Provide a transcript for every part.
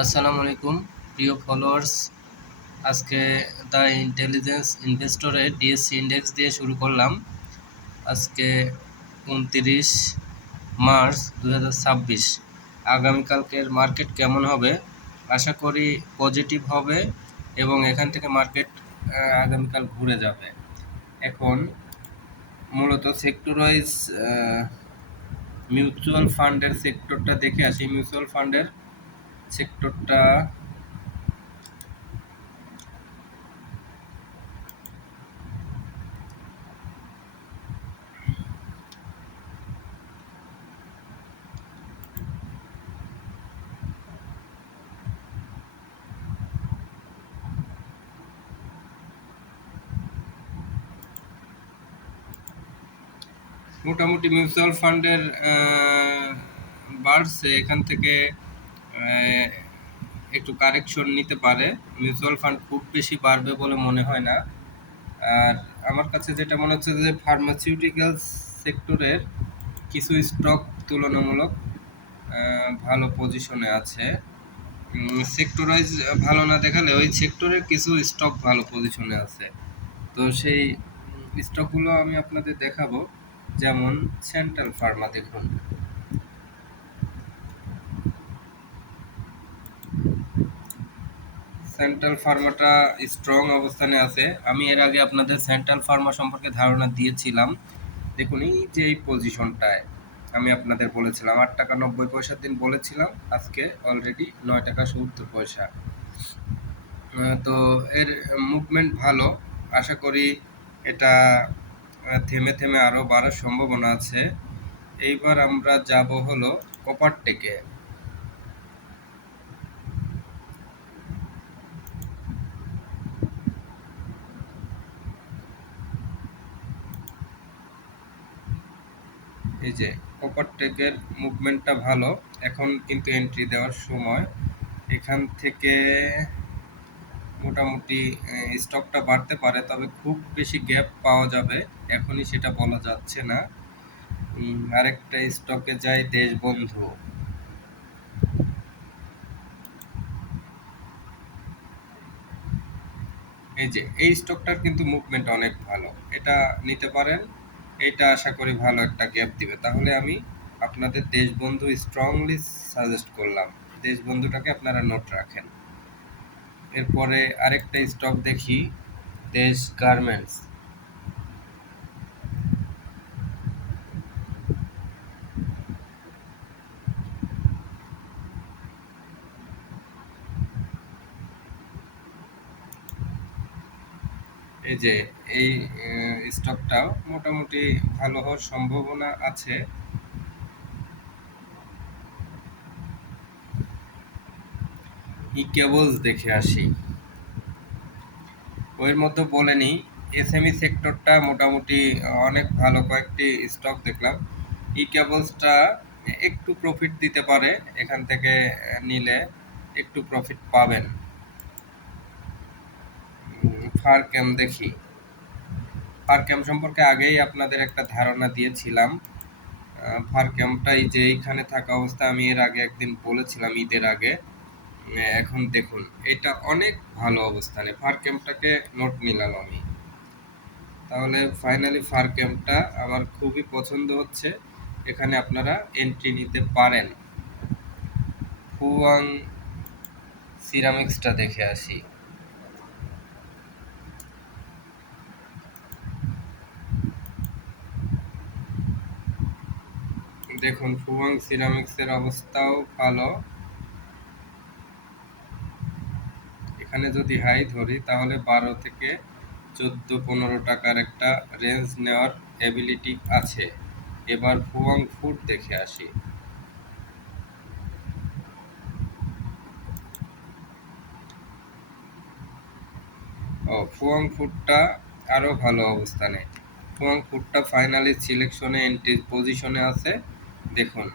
আসসালামু আলাইকুম প্রিয় ফলোয়ার্স। আজকে দ্য ইন্টেলিজেন্স ইনভেস্টরের ডিএসসি ইন্ডেক্স দিয়ে শুরু করলাম। আজকে 29 মার্চ 2026। আগামীকালকের মার্কেট কেমন হবে? আশা করি পজিটিভ হবে এবং এখান থেকে মার্কেট আগামীকাল ঘুরে যাবে। এখন মূলত সেক্টর ওয়াইজ মিউচুয়াল ফান্ডের সেক্টরটা দেখে আসি। মিউচুয়াল ফান্ডের সেক্টরটা মোটামুটি মিউচুয়াল ফান্ডের বাড়ছে। এখান থেকে আহ, একটু কারেকশন নিতে পারে। মিউচুয়াল ফান্ড খুব বেশি বাড়বে বলে মনে হয় না। আর আমার কাছে যেটা মনে হচ্ছে যে ফার্মাসিউটিক্যালস সেক্টরের কিছু স্টক তুলনামূলক ভালো পজিশনে আছে। সেক্টর ওয়াইজ ভালো না দেখালে ওই সেক্টরের কিছু স্টক ভালো পজিশনে আছে। তো সেই স্টকগুলো আমি আপনাদের দেখাবো। যেমন সেন্ট্রাল ফার্মা, দেখুন সেন্ট্রাল ফার্মাটা স্ট্রং অবস্থানে আছে। আমি এর আগে আপনাদের সেন্ট্রাল ফার্মা সম্পর্কে ধারণা দিয়েছিলাম। দেখুন এই যে এই পজিশনটায় আমি আপনাদের বলেছিলাম 8 টাকা 90 পয়সার দিন বলেছিলাম, আজকে অলরেডি 9 টাকা 70 পয়সা। তো এর মুভমেন্ট ভালো। আশা করি এটা থেমে থেমে আরও বাড়ার সম্ভাবনা আছে। এইবার আমরা যাব হলো কপারটেকে। এই যে কপারটেকের মুভমেন্টটা ভালো, এখন কিন্তু এন্ট্রি দেওয়ার সময়। এখান থেকে মোটামুটি স্টকটা বাড়তে পারে, তবে খুব বেশি গ্যাপ পাওয়া যাবে এখনই সেটা বলা যাচ্ছে না। আরেকটা স্টকে যাই, দেশবন্ধু। এই যে এই স্টকটার কিন্তু মুভমেন্ট অনেক ভালো, এটা নিতে পারেন। এটা আশা করি ভালো একটা গ্যাপ দিবে। তাহলে আমি আপনাদের দেশবন্ধু স্ট্রংলি সাজেস্ট করলাম। দেশবন্ধুটাকে আপনারা নোট রাখেন। এরপরে আরেকটা স্টক দেখি, দেশ গার্মেন্টস। এই যে এই স্টকটাও মোটামুটি ভালো হওয়ার সম্ভাবনা আছে। ই কেবলস দেখে আসি। ওর মধ্যে বলে নিই, এসএমই সেক্টরটা মোটামুটি অনেক ভালো কয়েকটি স্টক দেখলাম। ই কেবলসটা একটু প্রফিট দিতে পারে, এখান থেকে নিলে একটু প্রফিট পাবেন। ফারক্যাম দেখি। ফারক্যাম সম্পর্কে আগেই আপনাদের একটা ধারণা দিয়েছিলাম। ফারক্যামটা এই যে এইখানে থাকা অবস্থা, আমি এর আগে একদিন বলেছিলাম ঈদের আগে। এখন দেখুন এটা অনেক ভালো অবস্থানে, ফারক্যামটাকে নোট নিলাম আমি। তাহলে ফাইনালি ফারক্যামটা আমার খুবই পছন্দ হচ্ছে, এখানে আপনারা এন্ট্রি নিতে পারেন। ফুয়াং সিরামিক্সটা দেখে আসি। দেখুন ফুয়াং সিরামিক্সের অবস্থাও ভালো। এখানে যদি হাই ধরি তাহলে 12 থেকে 14-15 টাকার একটা রেঞ্জ নেওয়ার এবিলিটি আছে। এবার ফুয়াং ফুড দেখে আসি। ফুয়াং ফুডটা আরও ভালো অবস্থানে। ফুয়াং ফুডটা ফাইনালি সিলেকশনে এন্ট্রি পজিশনে আছে। দেখুন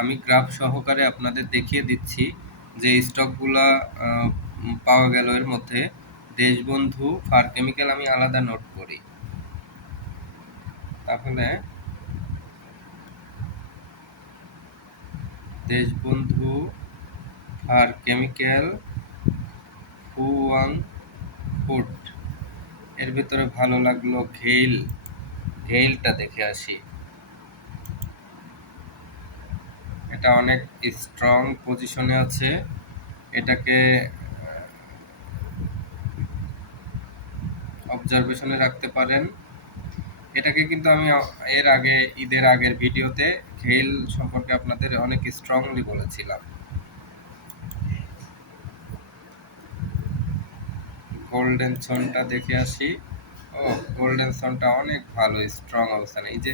আমি গ্রাফ সহকারে আপনাদের দেখিয়ে দিচ্ছি যে স্টকগুলা পাওয়া গেল। এর মধ্যে দেশবন্ধু, ফার কেমিক্যাল আমি আলাদা নোট করি। তাহলে দেশবন্ধু, আর কেমিক্যাল ফুয়াং ফুড। এর ভিতরে ভালো লাগলো ঘেইলটা দেখে আসি। এটা অনেক স্ট্রং পজিশনে আছে। এটাকে অবজারভেশনে রাখতে পারেন। এটাকে কিন্তু আমি ঈদের আগের ভিডিওতে ঘেইল সম্পর্কে আপনাদের অনেক স্ট্রংলি বলেছিলাম। গোল্ডেন সনটা দেখে আসি। ও, গোল্ডেন সনটা অনেক ভালো স্ট্রং অবস্থানে। এই যে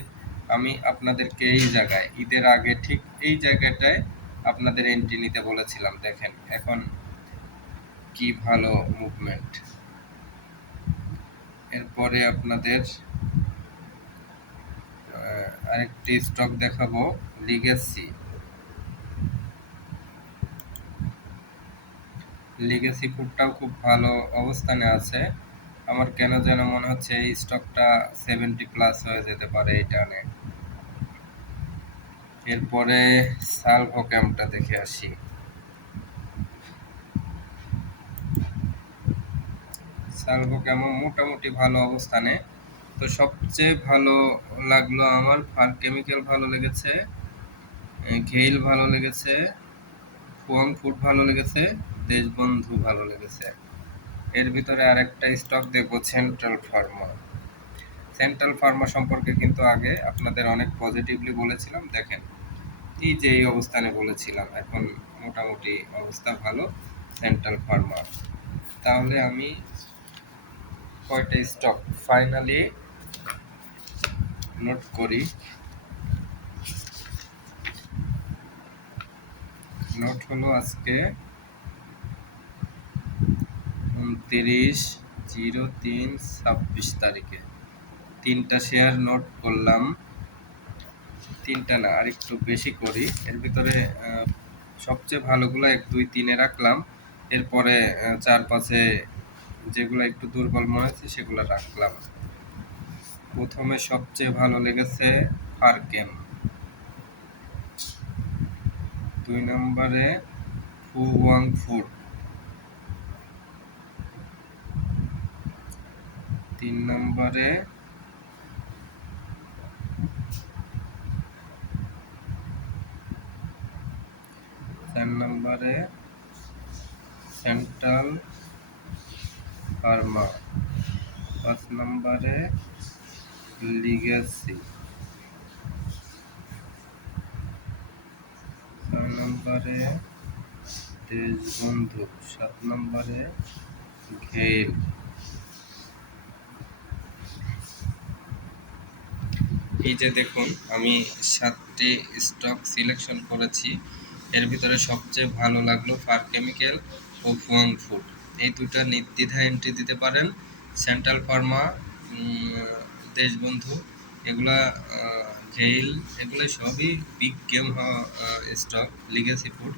আমি আপনাদেরকে এই জায়গায় ঈদের আগে ঠিক এই জায়গাটায় আপনাদের এন্ট্রি নিতে বলেছিলাম। দেখেন এখন কি ভালো মুভমেন্ট। এরপরে আপনাদের আরেকটি স্টক দেখাবো, লিগেসি ফুডটাও খুব ভালো অবস্থানে আছে। আমার কেন যেন মনে হচ্ছে এই স্টকটা 70+ হয়ে যেতে পারে এই টানে। এরপরে সালভোক্যামটা দেখে আসি। সালভোক্যামও মোটামুটি ভালো অবস্থানে। তো সবচেয়ে ভালো লাগলো আমার ফার কেমিক্যাল ভালো লেগেছে, ঘেইল ভালো লেগেছে, ফুয়াং ফুড ভালো লেগেছে, দেশবন্ধু ভালো লেগেছে। এর ভিতরে আরেকটা স্টক দেখবো সেন্ট্রাল ফার্মা সম্পর্কে কিন্তু আগে আপনাদের অনেক পজিটিভলি বলেছিলাম। দেখেন এই যে এই অবস্থানে বলেছিলাম, এখন মোটামুটি অবস্থা ভালো সেন্ট্রাল ফার্মা। তাহলে আমি কয়টা স্টক ফাইনালি নোট করি। নোট হলো আজকে 29/03/26 তারিখে 3টা শেয়ার নোট করলাম। 3টা না, আর একটু বেশি করি। এর ভিতরে সবচেয়ে ভালোগুলো 1, 2, 3-এ রাখলাম। এরপরে 4-5-এ যেগুলো একটু দুর্বল মনে হচ্ছে সেগুলো রাখলাম। প্রথমে সবচেয়ে ভালো লেগেছে ফারকেম, 2 নম্বরে ফুয়াং ফুড, 3 নম্বরে সেন্ট্রাল ফার্মা, 5 নম্বরে লিগেসি, 6 নম্বরে দেশবন্ধু, 7 নম্বরে ঘেইল। এই যে দেখুন আমি 7টি স্টক সিলেকশন করেছি। এর ভিতরে সবচেয়ে ভালো লাগলো ফার কেমিক্যাল ও ফুয়াং ফুড। এই দুটা নির্দ্বিধায় এন্ট্রি দিতে পারেন। সেন্ট্রাল ফার্মা, দেশবন্ধু, এগুলা ঘেইল, এগুলো সবই big game stock. Legacy food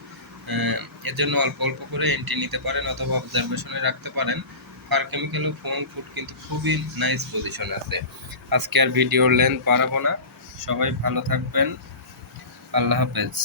এর জন্য অল্প অল্প করে এন্ট্রি নিতে পারেন অথবা অবজারভেশনে রাখতে পারেন। ফার কেমিক্যাল ও ফুয়াং ফুড কিন্তু খুবই নাইস পজিশন আছে। আজকে আর ভিডিওর লেন্থ বাড়াবো না। সবাই ভালো থাকবেন। আল্লাহ হাফেজ।